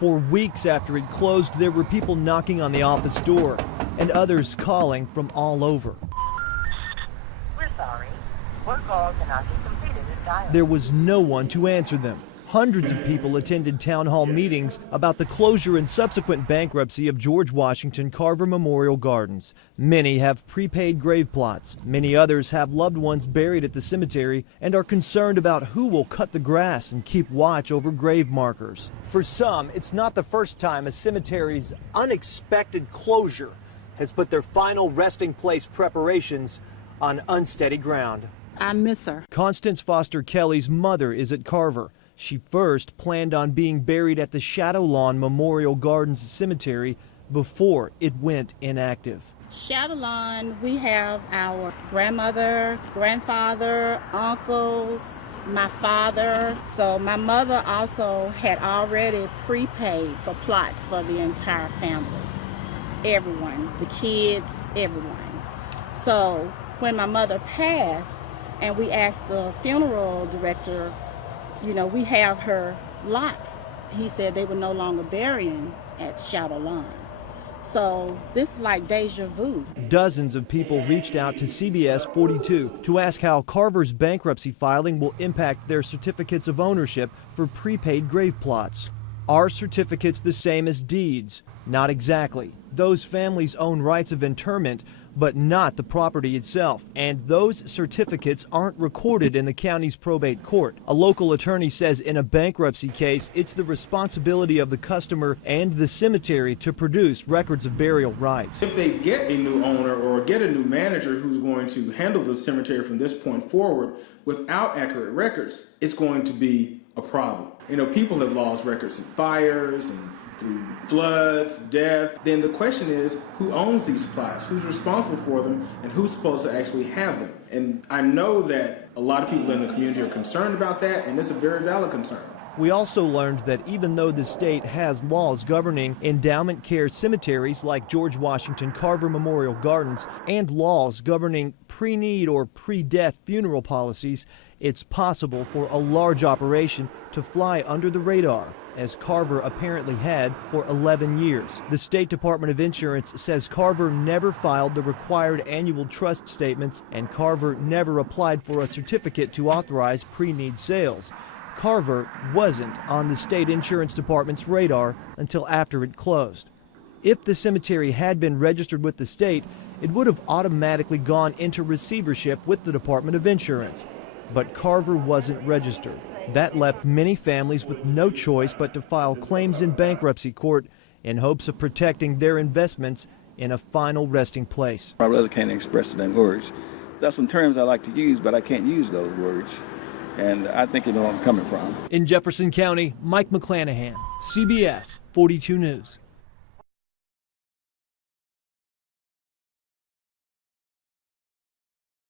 For weeks after it closed, there were people knocking on the office door and others calling from all over. We're sorry. One call cannot be completed as dialed. There was no one to answer them. Hundreds of people attended town hall meetings about the closure and subsequent bankruptcy of George Washington Carver Memorial Gardens. Many have prepaid grave plots. Many others have loved ones buried at the cemetery and are concerned about who will cut the grass and keep watch over grave markers. For some, it's not the first time a cemetery's unexpected closure has put their final resting place preparations on unsteady ground. I miss her. Constance Foster Kelly's mother is at Carver. She first planned on being buried at the Shadow Lawn Memorial Gardens Cemetery before it went inactive. Shadow Lawn, we have our grandmother, grandfather, uncles, my father. So my mother also had already prepaid for plots for the entire family. Everyone, the kids, everyone. So when my mother passed and we asked the funeral director, you know, we have her lots. He said they were no longer burying at Shadow Lawn. So this is like deja vu. Dozens of people reached out to CBS 42 to ask how Carver's bankruptcy filing will impact their certificates of ownership for prepaid grave plots. Are certificates the same as deeds? Not exactly. Those families own rights of interment, but not the property itself. And those certificates aren't recorded in the county's probate court. A local attorney says in a bankruptcy case, it's the responsibility of the customer and the cemetery to produce records of burial rights. If they get a new owner or get a new manager who's going to handle the cemetery from this point forward without accurate records, it's going to be a problem. You know, people have lost records in fires and through floods, death. Then the question is, who owns these plots? Who's responsible for them? And who's supposed to actually have them? And I know that a lot of people in the community are concerned about that, and it's a very valid concern. We also learned that even though the state has laws governing endowment care cemeteries like George Washington Carver Memorial Gardens and laws governing pre-need or pre-death funeral policies, it's possible for a large operation to fly under the radar, as Carver apparently had for 11 years. The State Department of Insurance says Carver never filed the required annual trust statements, and Carver never applied for a certificate to authorize pre-need sales. Carver wasn't on the State Insurance Department's radar until after it closed. If the cemetery had been registered with the state, it would have automatically gone into receivership with the Department of Insurance. But Carver wasn't registered. That left many families with no choice but to file claims in bankruptcy court in hopes of protecting their investments in a final resting place. I really can't express it in words. There's some terms I like to use, but I can't use those words. And I think you know where I'm coming from. In Jefferson County, Mike McClanahan, CBS 42 News.